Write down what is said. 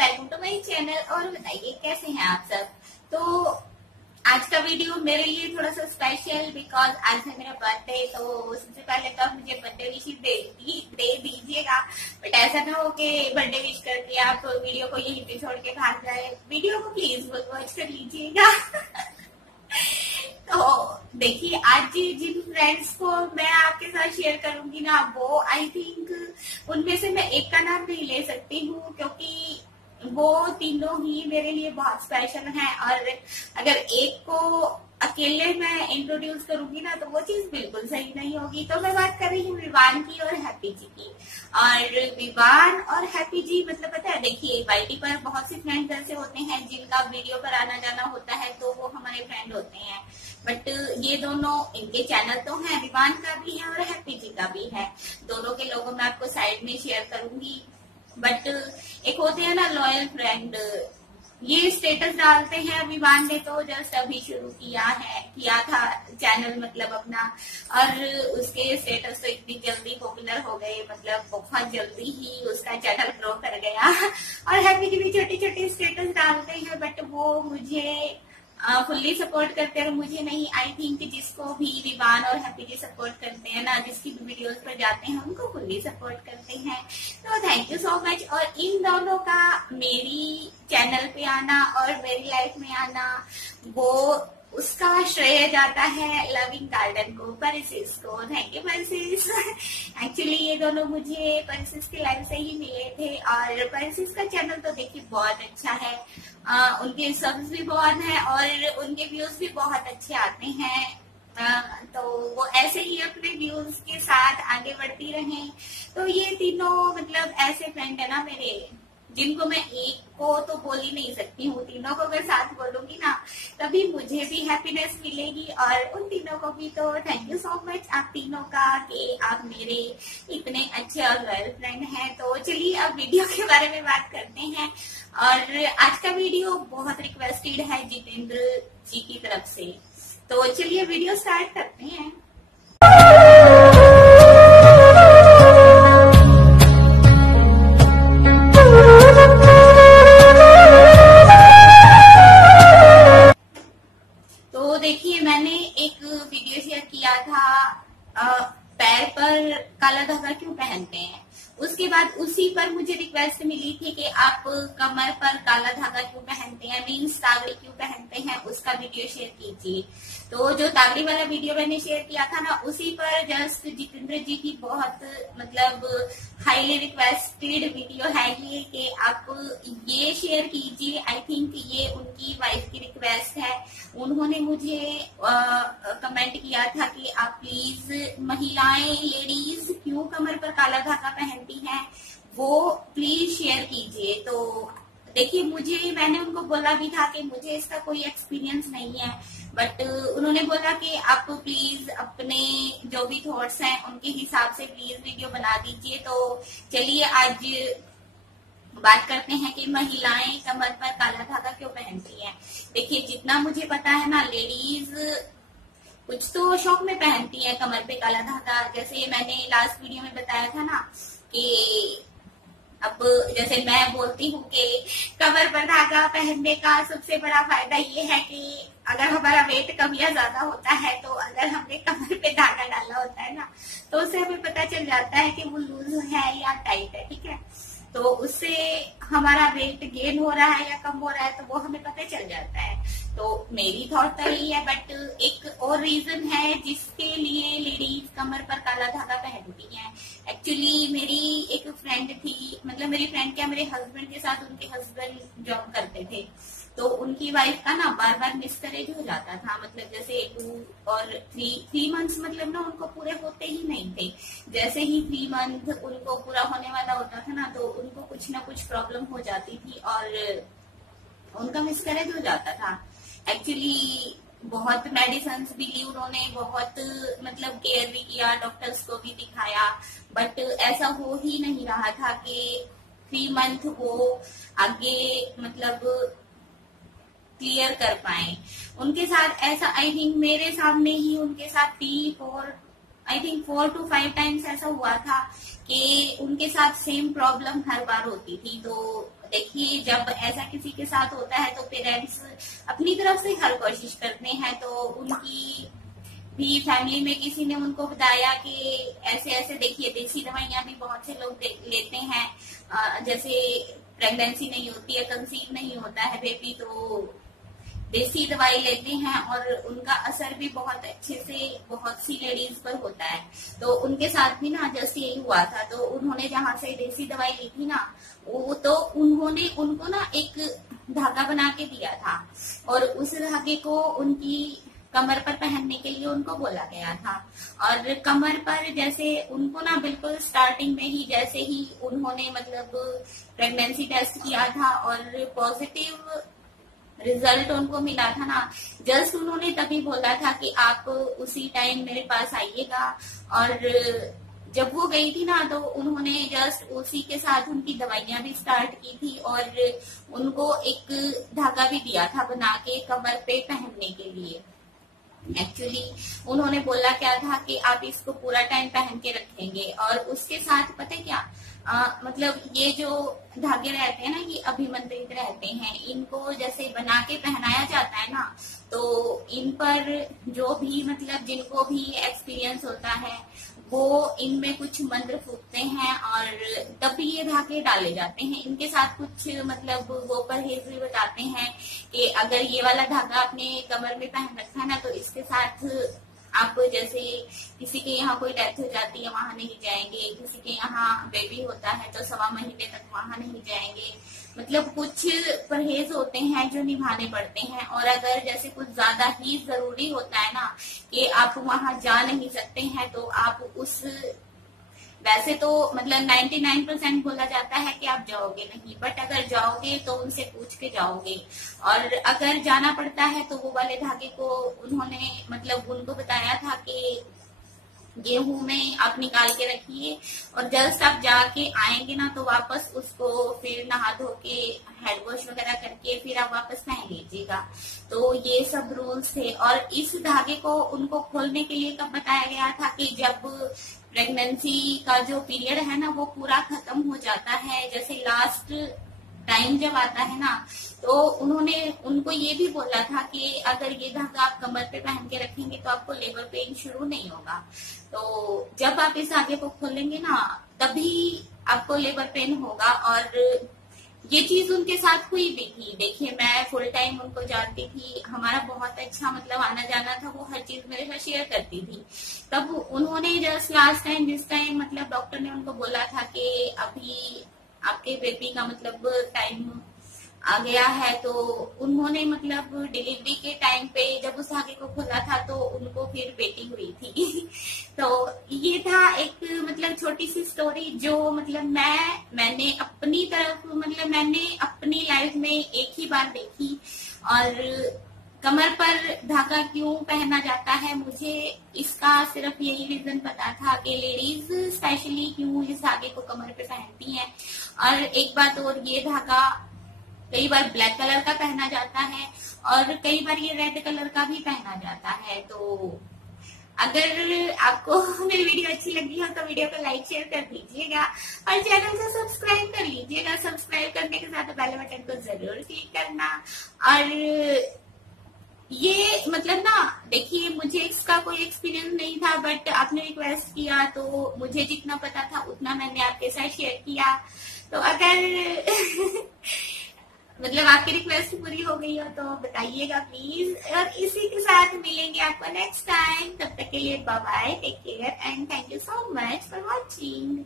Welcome to my channel. और बताइए कैसे हैं आप सब। तो आज का वीडियो मेरे लिए थोड़ा सा स्पेशल बिकॉज आज है मेरा बर्थडे। तो सबसे पहले तो आप मुझे बर्थडे विश दे दीजिएगा, बट ऐसा ना हो कि बर्थडे विश करके आप वीडियो को यहीं पे छोड़ के भाग जाए। वीडियो को प्लीज वॉच कर लीजिएगा। तो देखिए, आज जिन फ्रेंड्स को मैं आपके साथ शेयर करूंगी ना, वो आई थिंक उनमें से मैं एक का नाम नहीं ले सकती हूँ, क्योंकि वो तीनों ही मेरे लिए बहुत स्पेशल हैं। और अगर एक को अकेले मैं इंट्रोड्यूस करूंगी ना, तो वो चीज बिल्कुल सही नहीं होगी। तो मैं बात कर रही हूँ विवान की और हैप्पी जी की। और विवान और हैप्पी जी मतलब पता है, देखिए वाईटी पर बहुत से फ्रेंड्स ऐसे होते हैं जिनका वीडियो पर आना जाना होता है, तो वो हमारे फ्रेंड होते हैं। बट ये दोनों, इनके चैनल तो हैं, विवान का भी है और हैप्पी जी का भी है। दोनों के लोगों मैं आपको साइड में शेयर करूंगी। बट एक होते हैं ना लॉयल फ्रेंड, ये स्टेटस डालते हैं। विवान ने तो जस्ट अभी शुरू किया था चैनल मतलब अपना, और उसके स्टेटस तो इतनी जल्दी पॉपुलर हो गए, मतलब बहुत जल्दी ही उसका चैनल ग्रो कर गया। और हैप्पी जी भी छोटी छोटी स्टेटस डालते हैं, बट वो मुझे फुल्ली सपोर्ट करते हैं और मुझे नहीं। आई थिंक जिसको भी विवान और हैप्पी जी सपोर्ट करते हैं ना, जिसकी भी वीडियोस पर जाते हैं, उनको फुल्ली सपोर्ट करते हैं। तो थैंक यू सो मच। और इन दोनों का मेरी चैनल पे आना और मेरी लाइफ में आना, वो उसका श्रेय जाता है लविंग गार्डन को, परिसिस को। Thank you परिसिस। एक्चुअली ये दोनों मुझे परिसिस की लाइफ से ही मिले थे, और परिसिस का चैनल तो देखिए बहुत अच्छा है। उनके सब्स भी बहुत हैं और उनके व्यूज भी बहुत अच्छे आते हैं। तो वो ऐसे ही अपने व्यूज के साथ आगे बढ़ती रहें। तो ये तीनों मतलब ऐसे फ्रेंड है ना मेरे, जिनको मैं एक को तो बोल ही नहीं सकती हूँ, तीनों को अगर साथ बोलूंगी ना, तभी मुझे भी हैप्पीनेस मिलेगी और उन तीनों को भी। तो थैंक यू सो मच आप तीनों का कि आप मेरे इतने अच्छे और लॉयल फ्रेंड हैं। तो चलिए अब वीडियो के बारे में बात करते हैं। और आज का वीडियो बहुत रिक्वेस्टेड है जितेंद्र जी की तरफ से, तो चलिए वीडियो स्टार्ट करते हैं। तो देखिए, मैंने एक वीडियो शेयर किया था पैर पर काला धागा क्यों पहनते हैं। उसके बाद उसी पर मुझे रिक्वेस्ट मिली थी कि आप कमर पर काला धागा क्यों पहनते हैं, मीन्स तागड़ी क्यों पहनते हैं, उसका वीडियो शेयर कीजिए। तो जो तागड़ी वाला वीडियो मैंने शेयर किया था ना, उसी पर जस्ट जितेंद्र जी की बहुत मतलब हाईली रिक्वेस्टेड वीडियो है ये कि आप ये शेयर कीजिए। आई थिंक ये उनकी वाइफ की रिक्वेस्ट है। उन्होंने मुझे कमेंट किया था कि आप प्लीज महिलाएं, लेडीज क्यों कमर पर काला धागा पहनती हैं, वो प्लीज शेयर कीजिए। तो देखिए, मैंने उनको बोला भी था कि मुझे इसका कोई एक्सपीरियंस नहीं है, बट उन्होंने बोला कि आप प्लीज अपने जो भी थॉट्स हैं उनके हिसाब से प्लीज वीडियो बना दीजिए। तो चलिए आज बात करते हैं कि महिलाएं कमर पर काला धागा क्यों पहनती हैं। देखिए, जितना मुझे पता है ना, लेडीज कुछ तो शौक में पहनती है कमर पे काला धागा। जैसे मैंने लास्ट वीडियो में बताया था ना कि अब जैसे मैं बोलती हूँ कि कमर पर धागा पहनने का सबसे बड़ा फायदा ये है कि अगर हमारा वेट कम या ज्यादा होता है, तो अगर हमने कमर पे धागा डाला होता है ना, तो उससे हमें पता चल जाता है कि वो लूज है या टाइट है। ठीक है, तो उससे हमारा वेट गेन हो रहा है या कम हो रहा है, तो वो हमें पता चल जाता है। तो मेरी थॉट तो यही है। बट एक और रीजन है जिसके लिए लेडीज कमर पर काला धागा पहनती हैं। एक्चुअली मेरी एक फ्रेंड थी, मतलब मेरी फ्रेंड क्या, मेरे हस्बैंड के साथ उनके हस्बैंड जॉब करते थे, तो उनकी वाइफ का ना बार बार मिसकैरेज हो जाता था। मतलब जैसे 2 और 3 मंथ्स मतलब ना उनको पूरे होते ही नहीं थे। जैसे ही 3 मंथ उनको पूरा होने वाला होता था ना, तो उनको कुछ ना कुछ प्रॉब्लम हो जाती थी और उनका मिसकैरेज हो जाता था। एक्चुअली बहुत मेडिसिन भी ली उन्होंने, बहुत मतलब केयर भी किया, डॉक्टर्स को भी दिखाया, बट ऐसा हो ही नहीं रहा था कि 3 मंथ वो आगे मतलब क्लियर कर पाए। उनके साथ ऐसा आई थिंक मेरे सामने ही उनके साथ 4 to 5 टाइम्स ऐसा हुआ था कि उनके साथ सेम प्रॉब्लम हर बार होती थी। तो देखिए जब ऐसा किसी के साथ होता है तो पेरेंट्स अपनी तरफ से हर कोशिश करते हैं। तो उनकी भी फैमिली में किसी ने उनको बताया कि ऐसे ऐसे देखिए देसी दवाइयां भी बहुत से लोग लेते हैं। जैसे प्रेगनेंसी नहीं होती है, कंसीव नहीं होता है बेबी, तो देसी दवाई लेते हैं और उनका असर भी बहुत अच्छे से बहुत सी लेडीज पर होता है। तो उनके साथ भी ना जस्ट यही हुआ था। तो उन्होंने जहां से देसी दवाई ली थी ना, वो तो उन्होंने उनको ना एक धागा बना के दिया था और उस धागे को उनकी कमर पर पहनने के लिए उनको बोला गया था। और कमर पर जैसे उनको ना बिल्कुल स्टार्टिंग में ही जैसे ही उन्होंने मतलब प्रेगनेंसी टेस्ट किया था और पॉजिटिव रिजल्ट उनको मिला था ना, जस्ट उन्होंने तभी बोला था कि आप उसी टाइम मेरे पास आइएगा। और जब वो गई थी ना तो उन्होंने जस्ट उसी के साथ उनकी दवाइयां भी स्टार्ट की थी और उनको एक धागा भी दिया था बना के कमर पे पहनने के लिए। एक्चुअली उन्होंने बोला क्या था कि आप इसको पूरा टाइम पहन के रखेंगे। और उसके साथ पता है क्या, मतलब ये जो धागे रहते हैं ना, ये अभिमंत्रित रहते हैं। इनको जैसे बना के पहनाया जाता है ना, तो इन पर जो भी मतलब जिनको भी एक्सपीरियंस होता है वो इनमें कुछ मंत्र फूकते हैं और तब भी ये धागे डाले जाते हैं। इनके साथ कुछ मतलब वो परहेज भी बताते हैं कि अगर ये वाला धागा अपने कमर में पहन रखा है ना, तो इसके साथ आप जैसे किसी के यहाँ कोई डेथ हो जाती है वहां नहीं जाएंगे, किसी के यहाँ बेबी होता है तो 1.25 महीने तक वहां नहीं जाएंगे। मतलब कुछ परहेज होते हैं जो निभाने पड़ते हैं। और अगर जैसे कुछ ज्यादा ही जरूरी होता है ना कि आप वहां जा नहीं सकते हैं, तो आप उस वैसे तो मतलब 99% बोला जाता है कि आप जाओगे नहीं, बट अगर जाओगे तो उनसे पूछ के जाओगे। और अगर जाना पड़ता है तो वो वाले धागे को उन्होंने मतलब उनको बताया था कि गेहूं में आप निकाल के रखिए और जस्ट आप जाके आएंगे ना तो वापस उसको फिर नहा धो के हेड वॉश वगैरह करके फिर आप वापस पहन लीजिएगा। तो ये सब रूल्स थे। और इस धागे को उनको खोलने के लिए कब बताया गया था कि जब प्रेगनेंसी का जो पीरियड है ना वो पूरा खत्म हो जाता है, जैसे लास्ट टाइम जब आता है ना, तो उन्होंने उनको ये भी बोला था कि अगर ये धागा आप कमर पे पहन के रखेंगे तो आपको लेबर पेन शुरू नहीं होगा। तो जब आप इस धागे को खोलेंगे ना तभी आपको लेबर पेन होगा। और ये चीज उनके साथ हुई भी थी। देखिए मैं फुल टाइम उनको जानती थी, हमारा बहुत अच्छा मतलब आना जाना था, वो हर चीज मेरे साथ शेयर करती थी। तब उन्होंने जस्ट लास्ट टाइम जिस टाइम मतलब डॉक्टर ने उनको बोला था कि अभी आपके बेबी का मतलब टाइम आ गया है, तो उन्होंने मतलब डिलीवरी के टाइम पे जब उस धागे को खोला था तो उनको फिर बेटी हुई थी। तो ये था एक मतलब छोटी सी स्टोरी जो मतलब मैंने अपनी तरफ मतलब मैंने अपनी लाइफ में एक ही बार देखी। और कमर पर धागा क्यों पहना जाता है, मुझे इसका सिर्फ यही रीजन पता था कि लेडीज स्पेशली क्यों इस धागे को कमर पे पहनती हैं। और एक बात और, ये धागा कई बार ब्लैक कलर का पहना जाता है और कई बार ये रेड कलर का भी पहना जाता है। तो अगर आपको मेरी वीडियो अच्छी लगी हो तो वीडियो को लाइक शेयर कर दीजिएगा और चैनल को सब्सक्राइब कर लीजिएगा। सब्सक्राइब करने के साथ बेल बटन को जरूर क्लिक करना। और ये मतलब ना देखिए मुझे इसका कोई एक्सपीरियंस नहीं था, बट आपने रिक्वेस्ट किया तो मुझे जितना पता था उतना मैंने आपके साथ शेयर किया। तो अगर मतलब आपकी रिक्वेस्ट पूरी हो गई हो तो बताइएगा प्लीज। और इसी के साथ मिलेंगे आपको नेक्स्ट टाइम। तब तक के लिए bye bye, take care and thank you so much for watching.